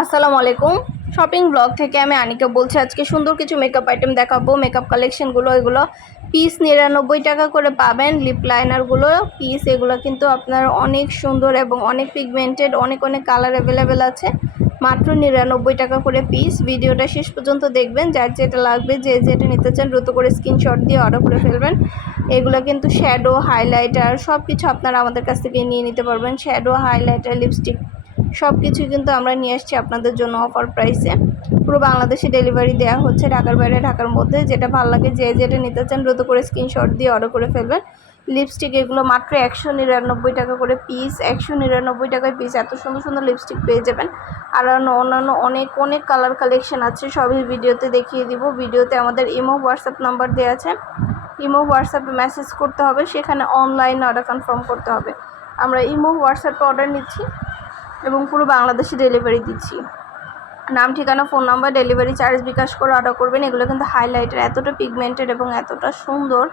আসসালামু আলাইকুম। Shopping blog থেকে আমি আনিকা বলছি, আজকে সুন্দর কিছু মেকআপ আইটেম দেখাবো। মেকআপ কালেকশনগুলো এগুলো পিস নিরানব্বই টাকা করে পাবেন। লিপ লাইনারগুলো পিস এগুলো কিন্তু আপনার অনেক সুন্দর এবং অনেক পিগমেন্টেড অনেক অনেক কালার অ্যাভেলেবেল আছে। মাত্র নিরানব্বই টাকা করে পিস ভিডিওটা শেষ পর্যন্ত দেখবেন। যার যেটা লাগবে, যে যেটা নিতে চান, দ্রুত করে স্ক্রিনশট দিয়ে অর্ডার করে ফেলবেন। এগুলো কিন্তু শ্যাডো হাইলাইটার সব কিছু আপনারা আমাদের কাছ থেকে নিয়ে নিতে পারবেন। শ্যাডো হাইলাইটার লিপস্টিক সব কিছুই কিন্তু আমরা নিয়ে আসছি আপনাদের জন্য অফার প্রাইসে পুরো বাংলাদেশে ডেলিভারি দেওয়া হচ্ছে ঢাকার বাইরে, ঢাকার মধ্যে। যেটা ভালো লাগে যে যেটা নিতে চান দ্রুত করে স্ক্রিনশট দিয়ে অর্ডার করে ফেলবেন। লিপস্টিক এগুলো মাত্র একশো নিরানব্বই টাকা করে পিস একশো নিরানব্বই টাকায় পিস এত সুন্দর সুন্দর লিপস্টিক পেয়ে যাবেন। আর অন্যান্য অনেক অনেক কালার কালেকশন আছে। সবই ভিডিওতে দেখিয়ে দিব। ভিডিওতে আমাদের ইমো হোয়াটসঅ্যাপ নাম্বার দেওয়া আছে। ইমো হোয়াটসঅ্যাপে মেসেজ করতে হবে। সেখানে অনলাইন অর্ডার কনফার্ম করতে হবে। আমরা ইমো হোয়াটসঅ্যাপে অর্ডার নিচ্ছি। এবং পুরো বাংলাদেশে ডেলিভারি দিচ্ছি। নাম, ঠিকানা phone number delivery charge bKash করে অর্ডার করবেন, এগুলো কিন্তু হাইলাইটার এতটা পিগমেন্টেড এবং এতটা সুন্দর,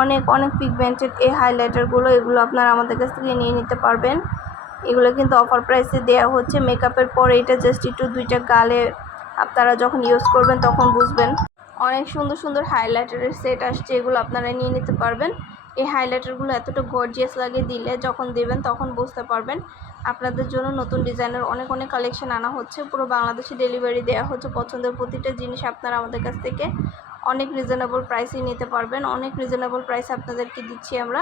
অনেক অনেক পিগমেন্টেড এই হাইলাইটারগুলো এগুলো আপনারা আমাদের কাছ থেকে নিয়ে নিতে পারবেন। এগুলো কিন্তু অফার প্রাইসে দেওয়া হচ্ছে মেকআপের পরে এটা জাস্ট একটু দুইটা গালে আপনারা যখন ইউজ করবেন তখন বুঝবেন। অনেক সুন্দর সুন্দর হাইলাইটারের সেট আসছে, এগুলো আপনারা নিয়ে নিতে পারবেন। এই হাইলাইটারগুলো এতটা গর্জিয়াস লাগে দিলে যখন দেবেন তখন বুঝতে পারবেন। আপনাদের জন্য নতুন ডিজাইনের অনেক অনেক কালেকশন আনা হচ্ছে। পুরো বাংলাদেশে ডেলিভারি দেওয়া হচ্ছে। পছন্দের প্রতিটা জিনিস আপনারা আমাদের কাছ থেকে অনেক রিজনেবল প্রাইসেই নিতে পারবেন। অনেক রিজনেবল প্রাইস আপনাদেরকে দিচ্ছি আমরা।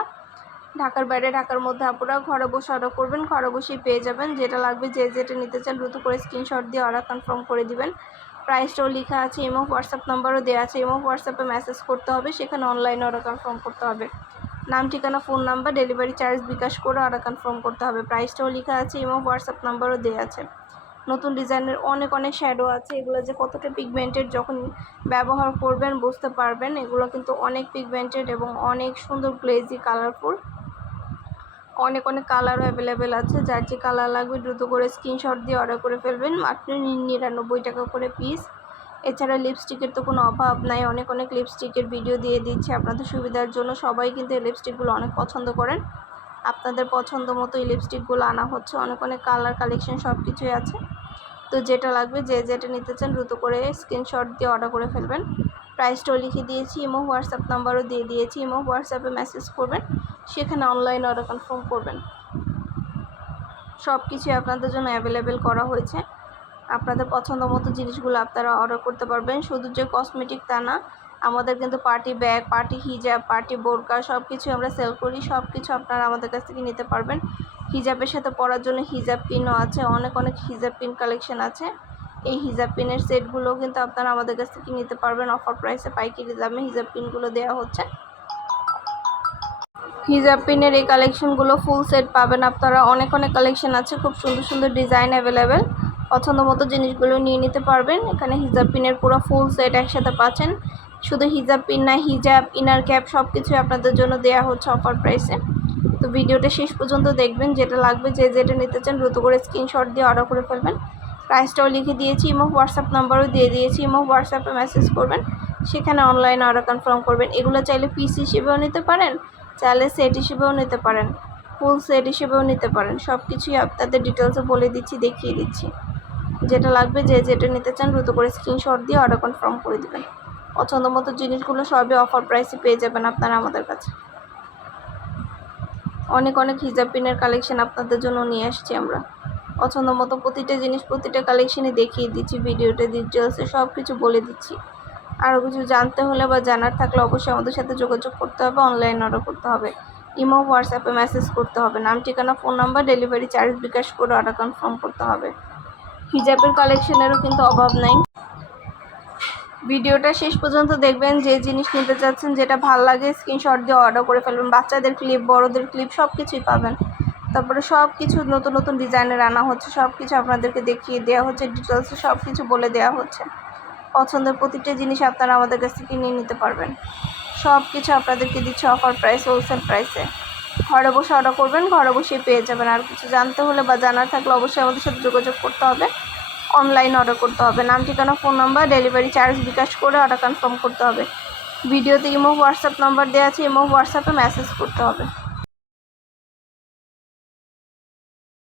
ঢাকার বাইরে, ঢাকার মধ্যে আপনারা ঘরে বসে অর্ডার করবেন। ঘরে বসেই পেয়ে যাবেন। যেটা লাগবে, যে যেটা নিতে চান দ্রুত করে স্ক্রিনশট দিয়ে অর্ডার কনফার্ম করে দিবেন। প্রাইসটাও লেখা আছে ইমো হোয়াটসঅ্যাপ নাম্বারও দেওয়া আছে। ইমো হোয়াটসঅ্যাপে মেসেজ করতে হবে। সেখানে অনলাইনে অর্ডার কনফার্ম করতে হবে। নাম, ঠিকানা, phone number, delivery charge bKash করে অর্ডার কনফার্ম করতে হবে। প্রাইসটাও লেখা আছে, এবং হোয়াটসঅ্যাপ নাম্বারও দেওয়া আছে। নতুন ডিজাইনের অনেক অনেক শ্যাডো আছে। এগুলো যে কতটা পিগমেন্টেড যখন ব্যবহার করবেন, বুঝতে পারবেন। এগুলো কিন্তু অনেক পিগমেন্টেড এবং অনেক সুন্দর গ্লেজি কালারফুল অনেক অনেক কালারও অ্যাভেলেবেল আছে। যার যে কালার লাগবে, দ্রুত করে স্ক্রিনশট দিয়ে অর্ডার করে ফেলবেন। মাত্র নিরানব্বই টাকা করে পিস এছাড়া লিপস্টিকের তো কোনো অভাব নাই। অনেক অনেক লিপস্টিকের ভিডিও দিয়ে দিচ্ছে আপনাদের সুবিধার জন্য। সবাই কিন্তু এই লিপস্টিকগুলো অনেক পছন্দ করেন। আপনাদের পছন্দ মতো এই লিপস্টিকগুলো আনা হচ্ছে। অনেক অনেক কালার কালেকশন সব কিছুই আছে। তো যেটা লাগবে, যে যেটা নিতে চান দ্রুত করে স্ক্রিনশট দিয়ে অর্ডার করে ফেলবেন। প্রাইসটাও লিখে দিয়েছি, ইমো, হোয়াটসঅ্যাপ নাম্বারও দিয়ে দিয়েছি। ইমো, হোয়াটসঅ্যাপে মেসেজ করবেন। সেখানে অনলাইন অর্ডার কনফার্ম করবেন। সব কিছুই আপনাদের জন্য অ্যাভেলেবেল করা হয়েছে। আপনাদের পছন্দ মতো জিনিসগুলো আপনারা অর্ডার করতে পারবেন। শুধু যে কসমেটিক তা না, আমাদের কিন্তু পার্টি ব্যাগ পার্টি হিজাব পার্টি বোরকা সব কিছু আমরা সেল করি। সব কিছু আপনারা আমাদের কাছ থেকে নিতে পারবেন। হিজাবের সাথে পরার জন্য হিজাব পিনও আছে, অনেক অনেক হিজাব পিন কালেকশন আছে। এই হিজাব পিনের সেটগুলোও কিন্তু আপনারা আমাদের কাছ থেকে নিতে পারবেন। অফার প্রাইসে পাইকারি দামে হিজাব পিনগুলো দেওয়া হচ্ছে। হিজাব পিনের এই কালেকশনগুলো ফুল সেট পাবেন আপনারা। অনেক অনেক কালেকশন আছে। খুব সুন্দর সুন্দর ডিজাইন অ্যাভেলেবেল পছন্দ মতো জিনিসগুলো নিয়ে নিতে পারবেন। এখানে হিজাব পিনের পুরো ফুল সেট একসাথে পাচ্ছেন। শুধু হিজাব পিন না, হিজাব ইনার ক্যাপ সব কিছুই আপনাদের জন্য দেওয়া হচ্ছে অফার প্রাইসে তো ভিডিওটা শেষ পর্যন্ত দেখবেন। যেটা লাগবে, যে যেটা নিতে চান দ্রুত করে স্ক্রিনশট দিয়ে অর্ডার করে ফেলবেন। প্রাইসটাও লিখে দিয়েছি, ইমো, হোয়াটসঅ্যাপ নাম্বারও দিয়ে দিয়েছি, ইমো, হোয়াটসঅ্যাপে মেসেজ করবেন। সেখানে অনলাইনে অর্ডার কনফার্ম করবেন। এগুলো চাইলে পিস হিসেবেও নিতে পারেন, চাইলে সেট হিসেবেও নিতে পারেন। ফুল সেট হিসেবেও নিতে পারেন। সব কিছুই আপনাদের ডিটেলসে বলে দিচ্ছি, দেখিয়ে দিচ্ছি। যেটা লাগবে যে যেটা নিতে চান দ্রুত করে স্ক্রিনশট দিয়ে অর্ডার কনফার্ম করে দেবেন। পছন্দ মতো জিনিসগুলো সবই অফার প্রাইসে পেয়ে যাবেন আপনারা আমাদের কাছে। অনেক অনেক হিজাব পিনের কালেকশন আপনাদের জন্য নিয়ে আসছি আমরা। পছন্দ মতো প্রতিটা জিনিস প্রতিটা কালেকশনই দেখিয়ে দিচ্ছি ভিডিওতে ডিটেলসে সব কিছু বলে দিচ্ছি। আরও কিছু জানতে হলে বা জানার থাকলে অবশ্যই আমাদের সাথে যোগাযোগ করতে হবে অনলাইন অর্ডার করতে হবে। ইমো হোয়াটসঅ্যাপে মেসেজ করতে হবে। নাম, ঠিকানা phone number delivery charge bKash করে অর্ডার কনফার্ম করতে হবে। হিজাবের কালেকশনেরও কিন্তু অভাব নাই। ভিডিওটা শেষ পর্যন্ত দেখবেন, যে জিনিস নিতে চাচ্ছেন, যেটা ভালো লাগে স্ক্রিনশট দিয়ে অর্ডার করে ফেলবেন। বাচ্চাদের ক্লিপ বড়দের ক্লিপ সব কিছুই পাবেন। তারপরে সব কিছু নতুন নতুন ডিজাইনের আনা হচ্ছে সব কিছু আপনাদেরকে দেখিয়ে দেওয়া হচ্ছে ডিটেলসে সব কিছু বলে দেওয়া হচ্ছে। পছন্দের প্রতিটা জিনিস আপনারা আমাদের কাছ থেকে নিয়ে নিতে পারবেন। সব কিছু আপনাদেরকে দিচ্ছে অফার প্রাইস হোলসেল প্রাইসে ঘরে বসে অর্ডার করবেন, ঘরে বসেই পেয়ে যাবেন। আর কিছু জানতে হলে বা জানার থাকলে অবশ্যই আমাদের সাথে যোগাযোগ করতে হবে। অনলাইন অর্ডার করতে হবে। নাম, ঠিকানা phone number delivery charge bKash করে অর্ডার কনফার্ম করতে হবে। ভিডিওতে ইমো হোয়াটসঅ্যাপ নাম্বার দেওয়া আছে, ইমো হোয়াটসঅ্যাপে মেসেজ করতে হবে।